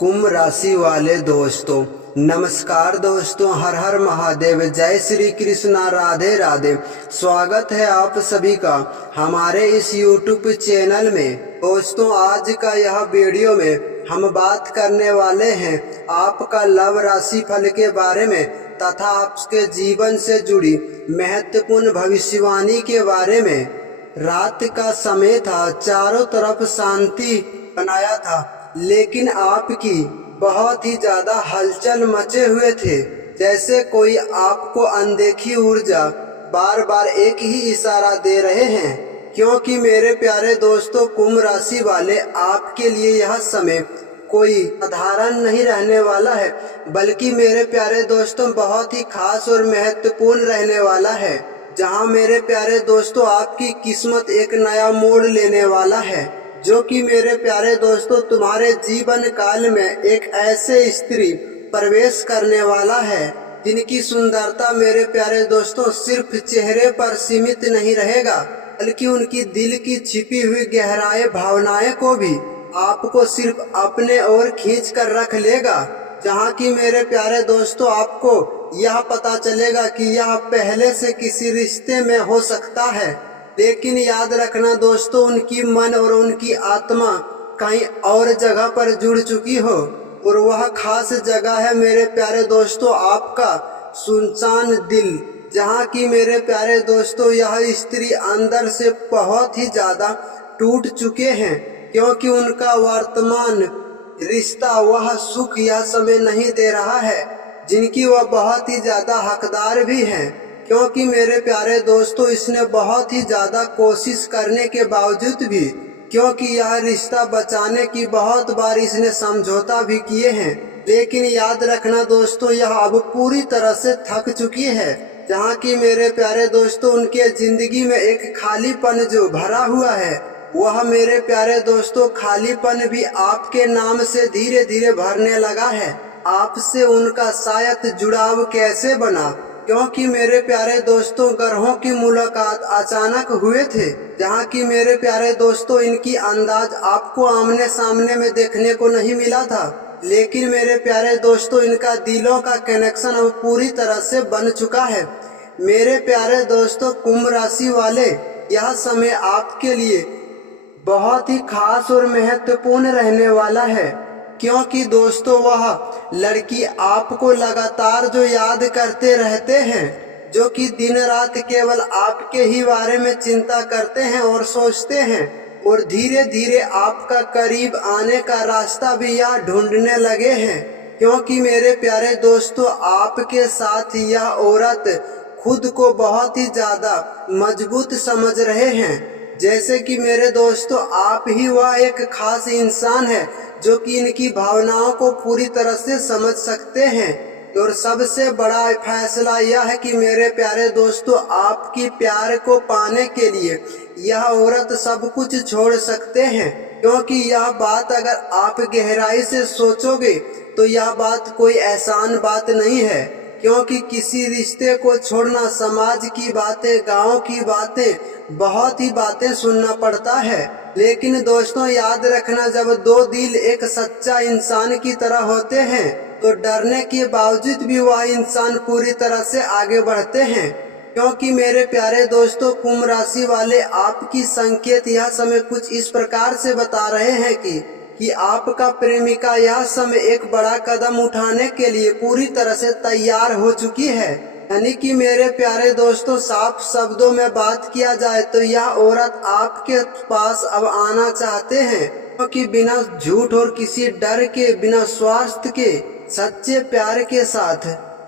कुंभ राशि वाले दोस्तों, नमस्कार दोस्तों। हर हर महादेव, जय श्री कृष्णा, राधे राधे। स्वागत है आप सभी का हमारे इस YouTube चैनल में। दोस्तों, आज का यह वीडियो में हम बात करने वाले हैं आपका लव राशि फल के बारे में तथा आपके जीवन से जुड़ी महत्वपूर्ण भविष्यवाणी के बारे में। रात का समय था, चारों तरफ शांति बनाया था, लेकिन आपकी बहुत ही ज्यादा हलचल मचे हुए थे। जैसे कोई आपको अनदेखी ऊर्जा बार बार एक ही इशारा दे रहे हैं। क्योंकि मेरे प्यारे दोस्तों, कुंभ राशि वाले, आपके लिए यह समय कोई साधारण नहीं रहने वाला है, बल्कि मेरे प्यारे दोस्तों बहुत ही खास और महत्वपूर्ण रहने वाला है। जहां मेरे प्यारे दोस्तों आपकी किस्मत एक नया मोड़ लेने वाला है, जो कि मेरे प्यारे दोस्तों तुम्हारे जीवन काल में एक ऐसे स्त्री प्रवेश करने वाला है जिनकी सुंदरता मेरे प्यारे दोस्तों सिर्फ चेहरे पर सीमित नहीं रहेगा, बल्कि उनकी दिल की छिपी हुई गहराई भावनाएं को भी आपको सिर्फ अपने ओर खींच कर रख लेगा। जहाँ की मेरे प्यारे दोस्तों आपको यह पता चलेगा कि यह पहले से किसी रिश्ते में हो सकता है, लेकिन याद रखना दोस्तों, उनकी मन और उनकी आत्मा कहीं और जगह पर जुड़ चुकी हो, और वह खास जगह है मेरे प्यारे दोस्तों आपका सुनसान दिल। जहाँ की मेरे प्यारे दोस्तों यह स्त्री अंदर से बहुत ही ज्यादा टूट चुके हैं, क्योंकि उनका वर्तमान रिश्ता वह सुख यह समय नहीं दे रहा है, जिनकी वह बहुत ही ज्यादा हकदार भी है। क्योंकि मेरे प्यारे दोस्तों इसने बहुत ही ज्यादा कोशिश करने के बावजूद भी, क्योंकि यह रिश्ता बचाने की बहुत बार इसने समझौता भी किए हैं, लेकिन याद रखना दोस्तों यह अब पूरी तरह से थक चुकी है। जहाँ की मेरे प्यारे दोस्तों उनके जिंदगी में एक खालीपन जो भरा हुआ है, वह मेरे प्यारे दोस्तों खालीपन भी आपके नाम से धीरे धीरे भरने लगा है। आपसे उनका शायद जुड़ाव कैसे बना, क्योंकि मेरे प्यारे दोस्तों ग्रहों की मुलाकात अचानक हुए थे। जहाँ की मेरे प्यारे दोस्तों इनकी अंदाज आपको आमने सामने में देखने को नहीं मिला था, लेकिन मेरे प्यारे दोस्तों इनका दिलों का कनेक्शन अब पूरी तरह से बन चुका है। मेरे प्यारे दोस्तों कुंभ राशि वाले, यह समय आपके लिए बहुत ही खास और महत्वपूर्ण रहने वाला है, क्योंकि दोस्तों वह लड़की आपको लगातार जो याद करते रहते हैं, जो कि दिन रात केवल आपके ही बारे में चिंता करते हैं और सोचते हैं, और धीरे धीरे आपका करीब आने का रास्ता भी यह ढूंढने लगे हैं। क्योंकि मेरे प्यारे दोस्तों आपके साथ यह औरत खुद को बहुत ही ज्यादा मजबूत समझ रहे हैं। जैसे कि मेरे दोस्तों आप ही वह एक खास इंसान है जो कि इनकी भावनाओं को पूरी तरह से समझ सकते हैं। और सबसे बड़ा फैसला यह है कि मेरे प्यारे दोस्तों आपकी प्यार को पाने के लिए यह औरत सब कुछ छोड़ सकते हैं। क्योंकि यह बात अगर आप गहराई से सोचोगे तो यह बात कोई आसान बात नहीं है, क्योंकि किसी रिश्ते को छोड़ना समाज की बातें, गांव की बातें, बहुत ही बातें सुनना पड़ता है। लेकिन दोस्तों याद रखना, जब दो दिल एक सच्चा इंसान की तरह होते हैं तो डरने के बावजूद भी वह इंसान पूरी तरह से आगे बढ़ते हैं। क्योंकि मेरे प्यारे दोस्तों कुंभ राशि वाले, आपकी संकेत यह समय कुछ इस प्रकार से बता रहे हैं कि आपका प्रेमिका यह समय एक बड़ा कदम उठाने के लिए पूरी तरह से तैयार हो चुकी है। यानी कि मेरे प्यारे दोस्तों साफ शब्दों में बात किया जाए तो यह औरत आपके पास अब आना चाहते हैं, क्योंकि बिना झूठ और किसी डर के, बिना स्वार्थ के, सच्चे प्यार के साथ।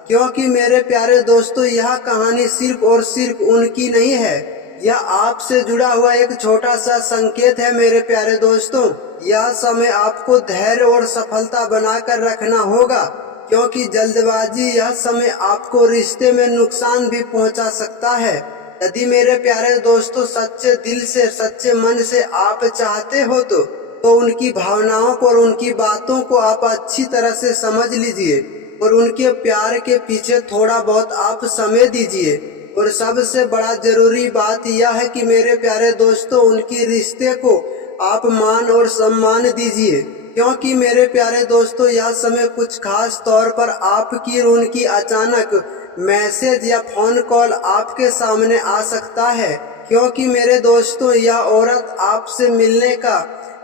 क्योंकि मेरे प्यारे दोस्तों यह कहानी सिर्फ और सिर्फ उनकी नहीं है, यह आपसे जुड़ा हुआ एक छोटा सा संकेत है। मेरे प्यारे दोस्तों यह समय आपको धैर्य और सफलता बनाकर रखना होगा, क्योंकि जल्दबाजी यह समय आपको रिश्ते में नुकसान भी पहुंचा सकता है। यदि मेरे प्यारे दोस्तों सच्चे दिल से, सच्चे मन से आप चाहते हो तो उनकी भावनाओं को और उनकी बातों को आप अच्छी तरह से समझ लीजिए, और उनके प्यार के पीछे थोड़ा बहुत आप समय दीजिए। और सबसे बड़ा जरूरी बात यह है कि मेरे प्यारे दोस्तों उनकी रिश्ते को आप मान और सम्मान दीजिए। क्योंकि मेरे प्यारे दोस्तों यह समय कुछ खास तौर पर आपकी और उनकी अचानक मैसेज या फोन कॉल आपके सामने आ सकता है। क्योंकि मेरे दोस्तों यह औरत आपसे मिलने का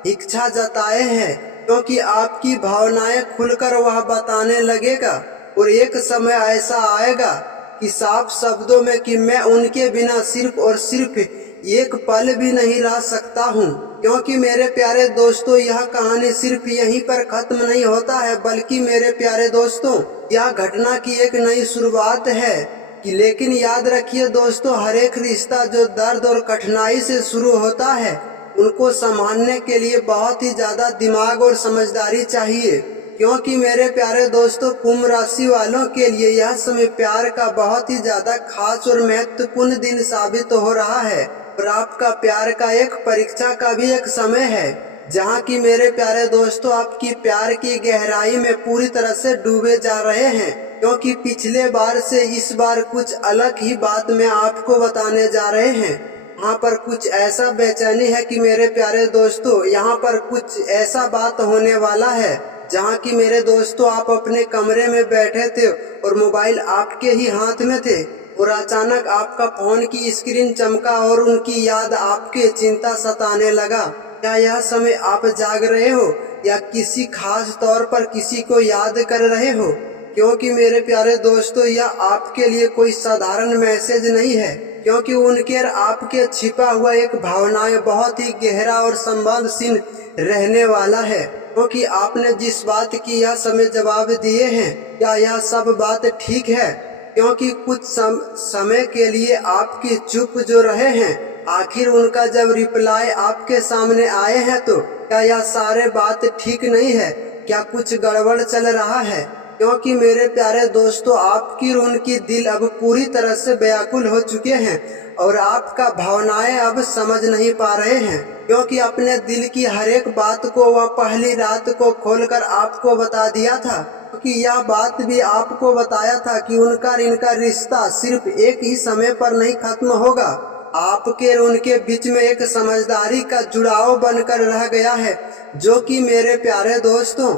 इच्छा जताए है, क्योंकि आपकी भावनाएं खुलकर वह बताने लगेगा। और एक समय ऐसा आएगा कि साफ शब्दों में कि मैं उनके बिना सिर्फ और सिर्फ एक पल भी नहीं रह सकता हूँ। क्योंकि मेरे प्यारे दोस्तों यह कहानी सिर्फ यहीं पर खत्म नहीं होता है, बल्कि मेरे प्यारे दोस्तों यह घटना की एक नई शुरुआत है। लेकिन याद रखिए दोस्तों, हर एक रिश्ता जो दर्द और कठिनाई से शुरू होता है उनको संभालने के लिए बहुत ही ज्यादा दिमाग और समझदारी चाहिए। क्योंकि मेरे प्यारे दोस्तों कुंभ राशि वालों के लिए यह समय प्यार का बहुत ही ज्यादा खास और महत्वपूर्ण दिन साबित हो रहा है। और आपका प्यार का एक परीक्षा का भी एक समय है, जहाँ की मेरे प्यारे दोस्तों आपकी प्यार की गहराई में पूरी तरह से डूबे जा रहे हैं। क्योंकि पिछले बार से इस बार कुछ अलग ही बात में आपको बताने जा रहे हैं। यहाँ पर कुछ ऐसा बेचैनी है कि मेरे प्यारे दोस्तों यहाँ पर कुछ ऐसा बात होने वाला है, जहाँ की मेरे दोस्तों आप अपने कमरे में बैठे थे और मोबाइल आपके ही हाथ में थे और अचानक आपका फोन की स्क्रीन चमका और उनकी याद आपके चिंता सताने लगा। क्या यह समय आप जाग रहे हो या किसी खास तौर पर किसी को याद कर रहे हो? क्योंकि मेरे प्यारे दोस्तों यह आपके लिए कोई साधारण मैसेज नहीं है, क्योंकि उनके और आपके छिपा हुआ एक भावनाएं बहुत ही गहरा और संवेदनशील रहने वाला है। क्योंकि आपने जिस बात की यह समय जवाब दिए हैं, क्या यह सब बात ठीक है? क्योंकि कुछ समय के लिए आपकी चुप जो रहे हैं, आखिर उनका जब रिप्लाई आपके सामने आए हैं, तो क्या यह सारे बात ठीक नहीं है? क्या कुछ गड़बड़ चल रहा है? क्योंकि मेरे प्यारे दोस्तों आपकी और उनकी दिल अब पूरी तरह से व्याकुल हो चुके हैं और आपका भावनाएं अब समझ नहीं पा रहे हैं। क्योंकि अपने दिल की हर एक बात को वह पहली रात को खोलकर आपको बता दिया था। क्योंकि यह बात भी आपको बताया था कि उनका और इनका रिश्ता सिर्फ एक ही समय पर नहीं खत्म होगा। आपके और उनके बीच में एक समझदारी का जुड़ाव बनकर रह गया है, जो कि मेरे प्यारे दोस्तों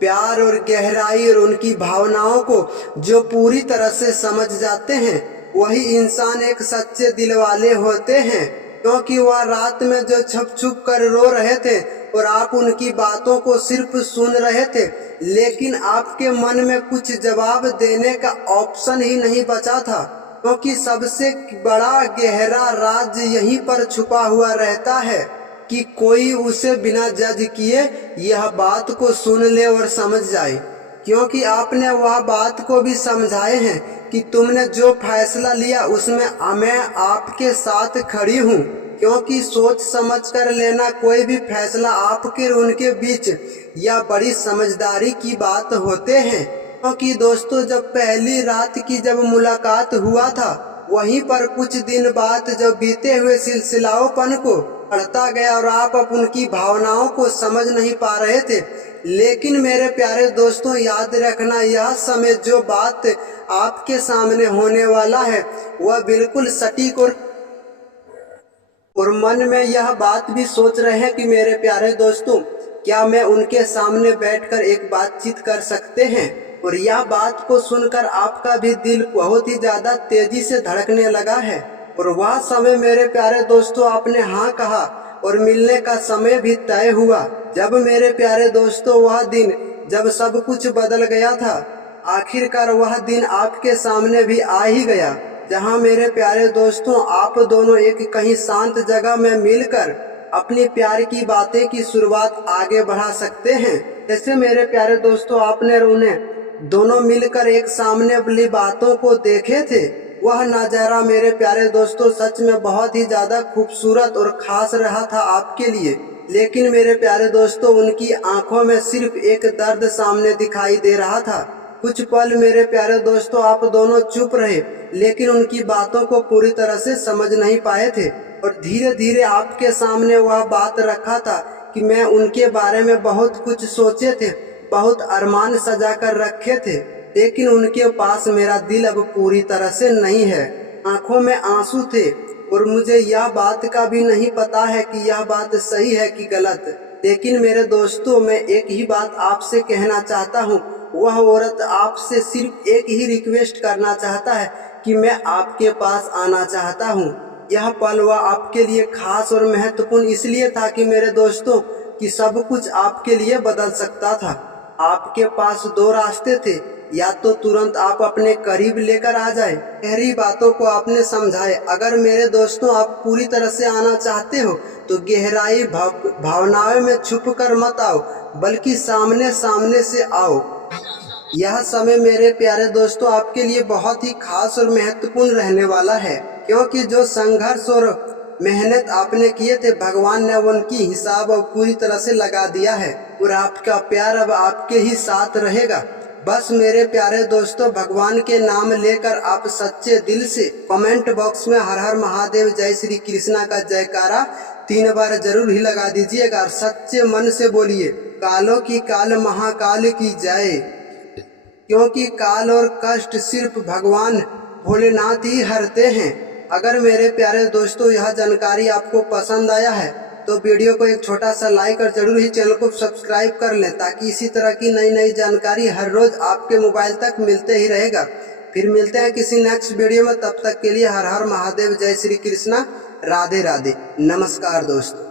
प्यार और गहराई और उनकी भावनाओं को जो पूरी तरह से समझ जाते हैं, वही इंसान एक सच्चे दिल वाले होते हैं। क्योंकि वह रात में जो छुप छुप कर रो रहे थे और आप उनकी बातों को सिर्फ सुन रहे थे, लेकिन आपके मन में कुछ जवाब देने का ऑप्शन ही नहीं बचा था। क्योंकि सबसे बड़ा गहरा राज यहीं पर छुपा हुआ रहता है कि कोई उसे बिना जज किए यह बात को सुन ले और समझ जाए। क्योंकि आपने वह बात को भी समझाए हैं कि तुमने जो फैसला लिया उसमें मैं आपके साथ खड़ी हूँ। क्योंकि सोच समझ कर लेना कोई भी फैसला आपके और उनके बीच या बड़ी समझदारी की बात होते हैं। क्योंकि दोस्तों जब पहली रात की जब मुलाकात हुआ था, वहीं पर कुछ दिन बाद जब बीते हुए सिलसिलाओपन को बढ़ता गया और आप उनकी भावनाओं को समझ नहीं पा रहे थे। लेकिन मेरे प्यारे दोस्तों याद रखना, यह समय जो बात आपके सामने होने वाला है वह बिल्कुल सटीक और मन में यह बात भी सोच रहे हैं कि मेरे प्यारे दोस्तों क्या मैं उनके सामने बैठकर एक बातचीत कर सकते हैं। और यह बात को सुनकर आपका भी दिल बहुत ही ज्यादा तेजी से धड़कने लगा है। और वह समय मेरे प्यारे दोस्तों आपने हाँ कहा और मिलने का समय भी तय हुआ। जब मेरे प्यारे दोस्तों वह दिन जब सब कुछ बदल गया था, आखिरकार वह दिन आपके सामने भी आ ही गया, जहां मेरे प्यारे दोस्तों आप दोनों एक कहीं शांत जगह में मिलकर अपनी प्यार की बातें की शुरुआत आगे बढ़ा सकते हैं। जैसे मेरे प्यारे दोस्तों आपने उन्हें दोनों मिलकर एक सामने वाली बातों को देखे थे, वह नजारा मेरे प्यारे दोस्तों सच में बहुत ही ज्यादा खूबसूरत और खास रहा था आपके लिए। लेकिन मेरे प्यारे दोस्तों उनकी आंखों में सिर्फ एक दर्द सामने दिखाई दे रहा था। कुछ पल मेरे प्यारे दोस्तों आप दोनों चुप रहे, लेकिन उनकी बातों को पूरी तरह से समझ नहीं पाए थे। और धीरे धीरे आपके सामने वह बात रखा था कि मैं उनके बारे में बहुत कुछ सोचे थे, बहुत अरमान सजा कर रखे थे, लेकिन उनके पास मेरा दिल अब पूरी तरह से नहीं है। आंखों में आंसू थे और मुझे यह बात का भी नहीं पता है कि यह बात सही है कि गलत। लेकिन मेरे दोस्तों, मैं एक ही बात आपसे कहना चाहता हूँ। वह औरत आपसे सिर्फ एक ही रिक्वेस्ट करना चाहता है कि मैं आपके पास आना चाहता हूँ। यह पल वह आपके लिए खास और महत्वपूर्ण इसलिए था कि मेरे दोस्तों, कि सब कुछ आपके लिए बदल सकता था। आपके पास दो रास्ते थे, या तो तुरंत आप अपने करीब लेकर आ जाए, गहरी बातों को आपने समझाए। अगर मेरे दोस्तों आप पूरी तरह से आना चाहते हो तो गहराई भावनाओं में छुप कर मत आओ, बल्कि सामने सामने से आओ। यह समय मेरे प्यारे दोस्तों आपके लिए बहुत ही खास और महत्वपूर्ण रहने वाला है, क्योंकि जो संघर्ष और मेहनत आपने किए थे, भगवान ने उनकी हिसाब अब पूरी तरह से लगा दिया है और आपका प्यार अब आपके ही साथ रहेगा। बस मेरे प्यारे दोस्तों, भगवान के नाम लेकर आप सच्चे दिल से कमेंट बॉक्स में हर हर महादेव जय श्री कृष्णा का जयकारा 3 बार जरूर ही लगा दीजिएगा और सच्चे मन से बोलिए, कालों की काल महाकाल की जय। क्योंकि काल और कष्ट सिर्फ भगवान भोलेनाथ ही हरते हैं। अगर मेरे प्यारे दोस्तों यह जानकारी आपको पसंद आया है तो वीडियो को एक छोटा सा लाइक और जरूर ही चैनल को सब्सक्राइब कर लें, ताकि इसी तरह की नई नई जानकारी हर रोज आपके मोबाइल तक मिलते ही रहेगा। फिर मिलते हैं किसी नेक्स्ट वीडियो में, तब तक के लिए हर हर महादेव जय श्री कृष्णा, राधे राधे, नमस्कार दोस्तों।